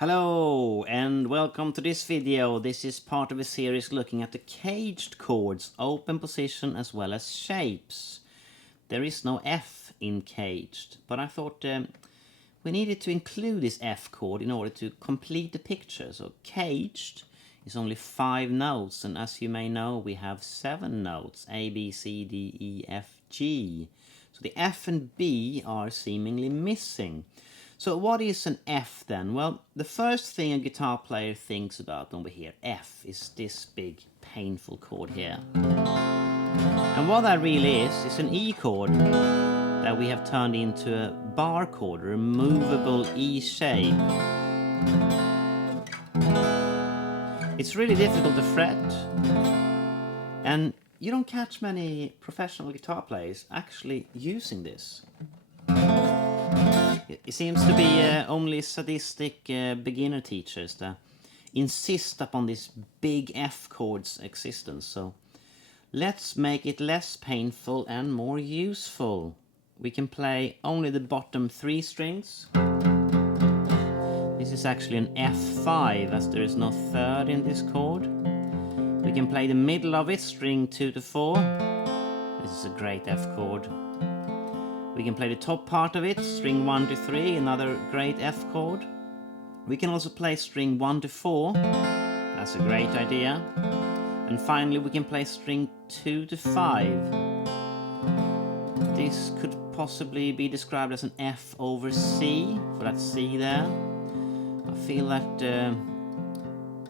Hello and welcome to this video. This is part of a series looking at the caged chords, open position as well as shapes. There is no F in caged, but I thought we needed to include this F chord in order to complete the picture. So caged is only 5 notes, and as you may know we have 7 notes, A, B, C, D, E, F, G. So the F and B are seemingly missing. So what is an F then? Well, the first thing a guitar player thinks about when we hear F is this big painful chord here. And what that really is an E chord that we have turned into a bar chord, a removable E shape. It's really difficult to fret, and you don't catch many professional guitar players actually using this. It seems to be only sadistic beginner teachers that insist upon this big F chord's existence. So let's make it less painful and more useful. We can play only the bottom 3 strings. This is actually an F5 as there is no third in this chord. We can play the middle of it, string 2 to 4. This is a great F chord. We can play the top part of it, string 1 to 3, another great F chord. We can also play string 1 to 4, that's a great idea. And finally we can play string 2 to 5. This could possibly be described as an F over C, for that C there. I feel that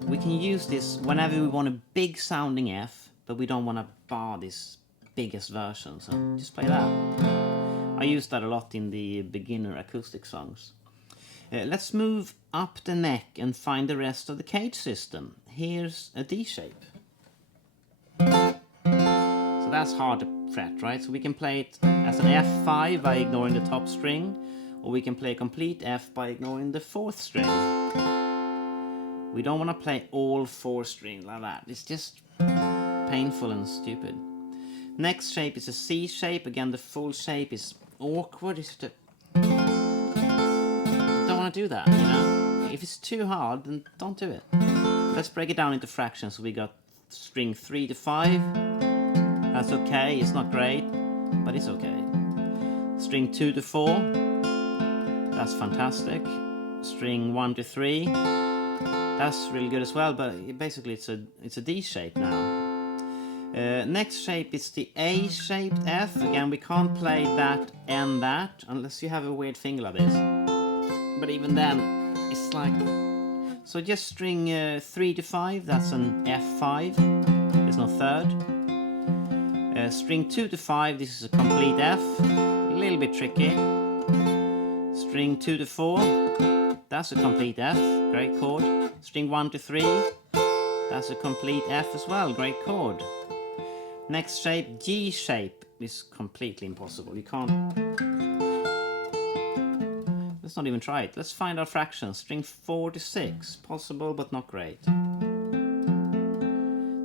we can use this whenever we want a big sounding F, but we don't want to bar this biggest version, so just play that. I use that a lot in the beginner acoustic songs. Let's move up the neck and find the rest of the cage system. Here's a D shape. So that's hard to fret, right? So we can play it as an F5 by ignoring the top string, or we can play a complete F by ignoring the 4th string. We don't want to play all 4 strings like that. It's just painful and stupid. Next shape is a C shape. Again, the full shape is awkward. Don't want to do that, you know. If it's too hard, then don't do it. Let's break it down into fractions. So we got string 3 to 5. That's okay. It's not great, but it's okay. String 2 to 4. That's fantastic. String 1 to 3. That's really good as well. But basically, it's a D shape now. Next shape is the A-shaped F. Again, we can't play that and that unless you have a weird finger like this. But even then, it's like... So just string 3 to 5, that's an F5. There's no third. String 2 to 5, this is a complete F. A little bit tricky. String 2 to 4, that's a complete F. Great chord. String 1 to 3, that's a complete F as well. Great chord. Next shape, G shape, is completely impossible. You can't... Let's not even try it. Let's find our fractions. String 4 to 6, possible but not great.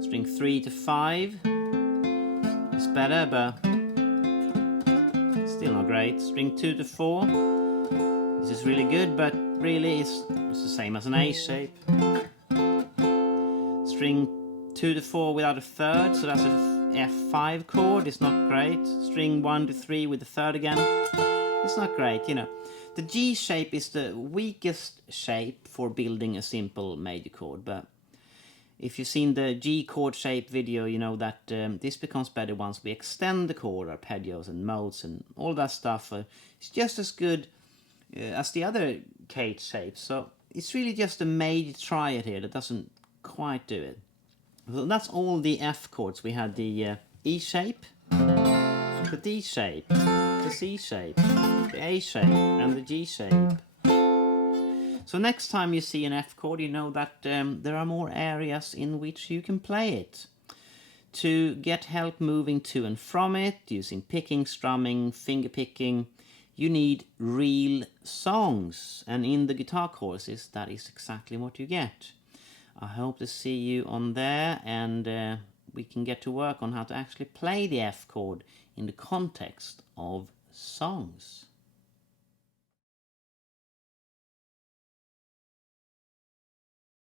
String 3 to 5 is better, but still not great. String 2 to 4, this is really good, but really it's the same as an A shape. String 2 to 4 without a third, so that's a F5 chord, it's not great. String 1 to 3 with the third again, it's not great, you know. The G shape is the weakest shape for building a simple major chord, but if you've seen the G chord shape video, you know that this becomes better once we extend the chord, arpeggios and modes and all that stuff. It's just as good as the other cage shapes, so it's really just a major triad here that doesn't quite do it. So that's all the F chords. We had the E shape, the D shape, the C shape, the A shape, and the G shape. So next time you see an F chord, you know that there are more areas in which you can play it. To get help moving to and from it, using picking, strumming, finger picking, you need real songs. And in the guitar courses, that is exactly what you get. I hope to see you on there, and we can get to work on how to actually play the F chord in the context of songs.